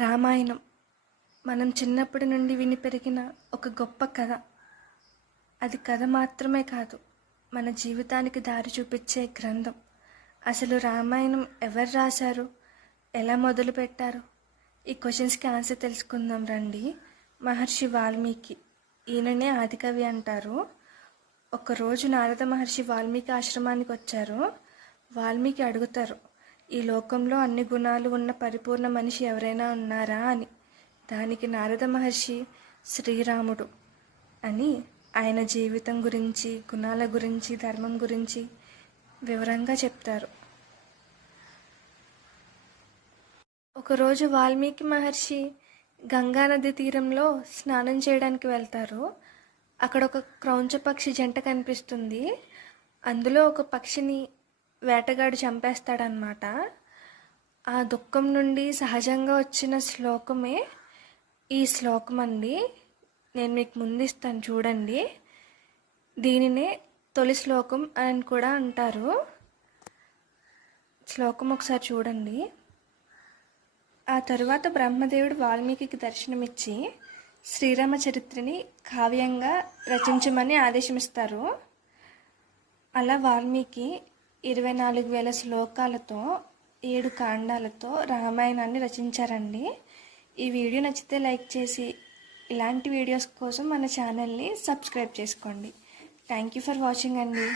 రామాయణం మనం చిన్నప్పటి నుండి విని పెరిగిన ఒక గొప్ప కథ. అది కథ మాత్రమే కాదు, మన జీవితానికి దారి చూపించే గ్రంథం. అసలు రామాయణం ఎవరు రాశారు, ఎలా మొదలుపెట్టారు? ఈ క్వశ్చన్స్కి ఆన్సర్ తెలుసుకుందాం రండి. మహర్షి వాల్మీకి, ఈయననే ఆదికవి అంటారు. ఒకరోజు నారద మహర్షి వాల్మీకి ఆశ్రమానికి వచ్చారు. వాల్మీకి అడుగుతారు, ఈ లోకంలో అన్ని గుణాలు ఉన్న పరిపూర్ణ మనిషి ఎవరైనా ఉన్నారా అని. దానికి నారద మహర్షి శ్రీరాముడు అని ఆయన జీవితం గురించి, గుణాల గురించి, ధర్మం గురించి వివరంగా చెప్తారు. ఒకరోజు వాల్మీకి మహర్షి గంగానది తీరంలో స్నానం చేయడానికి వెళ్తారు. అక్కడ ఒక క్రౌంచ పక్షి జంట కనిపిస్తుంది. అందులో ఒక పక్షిని వేటగాడు చంపేస్తాడనమాట. ఆ దుఃఖం నుండి సహజంగా వచ్చిన శ్లోకమే ఈ శ్లోకం అండి. నేను మీకు ముందిస్తాను, చూడండి. దీనినే తొలి శ్లోకం అని కూడా అంటారు. శ్లోకం ఒకసారి చూడండి. ఆ తరువాత బ్రహ్మదేవుడు వాల్మీకి దర్శనమిచ్చి శ్రీరామచరిత్రని కావ్యంగా రచించమని ఆదేశమిస్తారు. అలా వాల్మీకి 24,000 శ్లోకాలతో 7 కాండాలతో రామాయణాన్ని రచించారండి. ఈ వీడియో నచ్చితే లైక్ చేసి ఇలాంటి వీడియోస్ కోసం మన ఛానల్ని సబ్స్క్రైబ్ చేసుకోండి. థ్యాంక్ యూ ఫర్ వాచింగ్ అండి.